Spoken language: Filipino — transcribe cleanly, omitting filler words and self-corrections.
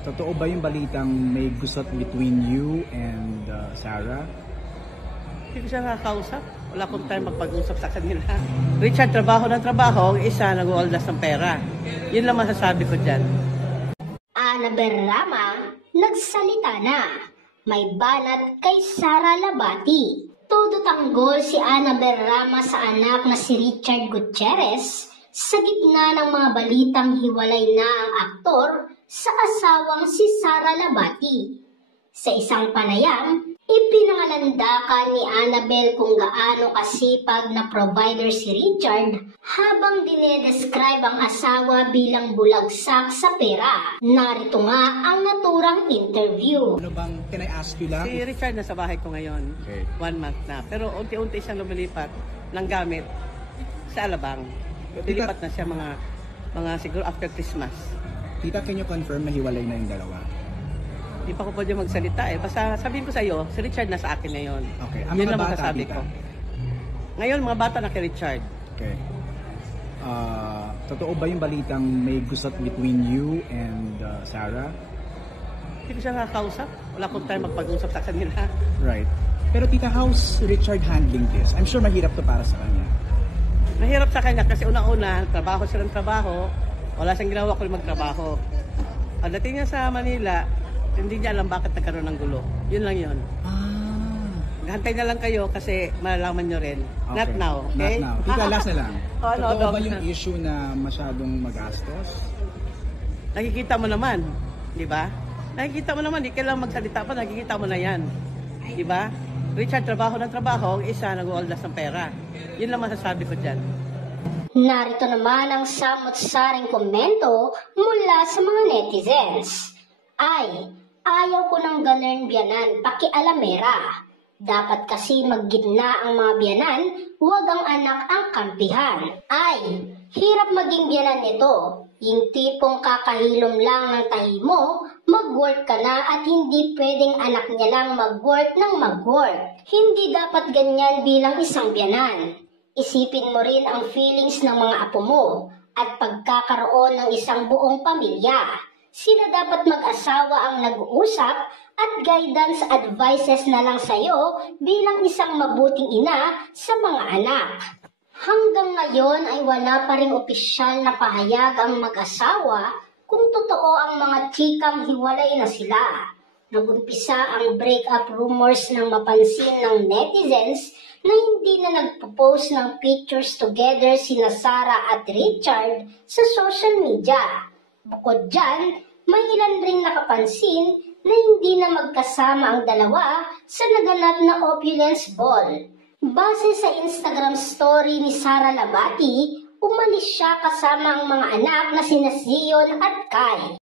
Totoo ba yung balitang may gusot between you and Sarah? Hindi ko siya nakakausap. Wala akong time magpag-usap sa kanila. Richard, trabaho ng trabaho, ang isa nag-uoldas ng pera. Yun lang masasabi ko dyan. Annabel Rama, nagsalita na. May banat kay Sara Labati. Todo tanggol si Annabel Rama sa anak na si Richard Gutierrez sa gitna ng mga balitang hiwalay na ang aktor sa asawang si Sara Labati. Sa isang panayam, ipinangalandakan ni Annabel kung gaano kasipag na provider si Richard habang dinedescribe ang asawa bilang bulagsak sa pera. Narito nga ang naturang interview. Ano bang, can I ask you lang? Si Richard nasa bahay ko ngayon. Okay. 1 month na. Pero unti-unti siyang lumilipat ng gamit sa Alabang. Lilipat na siya mga siguro after Christmas. Tita, can you confirm na hiwalay na yung dalawa? Hindi pa ko pwede magsalita eh. Basta sabihin ko sa iyo, si Richard nasa akin ngayon. Okay. Ang Yun mga lang bata, masasabi tita? ko. Ngayon, mga bata na kay Richard. Okay. Totoo ba yung balitang may gusot between you and Sarah? Hindi ko siya nakakausap. Wala akong time magpag-usap sa kanila. Right. Pero tita, how's Richard handling this? I'm sure mahirap to para sa kanya. Mahirap sa kanya kasi unang-una, trabaho siya ng trabaho. Wala siyang ginawa kundi magtrabaho. Pagdating niya sa Manila, hindi niya alam bakit nagkaroon ng gulo. Yun lang yun. Hantay na lang kayo kasi malalaman nyo rin. Okay. Not now, okay? Not now. Tita, last na lang. Totoo ba yung na. issue na masyadong magastos? Nakikita mo naman, di ba? Nakikita mo naman, di kailangan magsalita pa, nakikita mo na yan. Di ba? Richard, trabaho ng trabaho, ang isa nag-uoldas ng pera. Yun lang masasabi ko dyan. Narito naman ang samot-saring komento mula sa mga netizens. Ay, ayaw ko ng ganun biyanan, pakialamera. Dapat kasi maggitna ang mga biyanan, huwag ang anak ang kampihan. Ay, hirap maging biyanan nito. Yung tipong kakahilom lang ng tahi mo, mag-work ka na at hindi pwedeng anak niya lang mag-work ng mag-work. Hindi dapat ganyan bilang isang biyanan. Isipin mo rin ang feelings ng mga apo mo at pagkakaroon ng isang buong pamilya. Sila dapat mag-asawa ang nag-uusap at guidance advices na lang sa'yo bilang isang mabuting ina sa mga anak. Hanggang ngayon ay wala pa ring opisyal na pahayag ang mag-asawa kung totoo ang mga chikang hiwalay na sila. Nagumpisa ang breakup rumors nang mapansin ng netizens na hindi na nagpo-post ng pictures together sina Sarah at Richard sa social media. Bukod dyan, may ilan ring nakapansin na hindi na magkasama ang dalawa sa naganap na opulence ball. Base sa Instagram story ni Sara Labati, umalis siya kasama ang mga anak na sina Zion at Kai.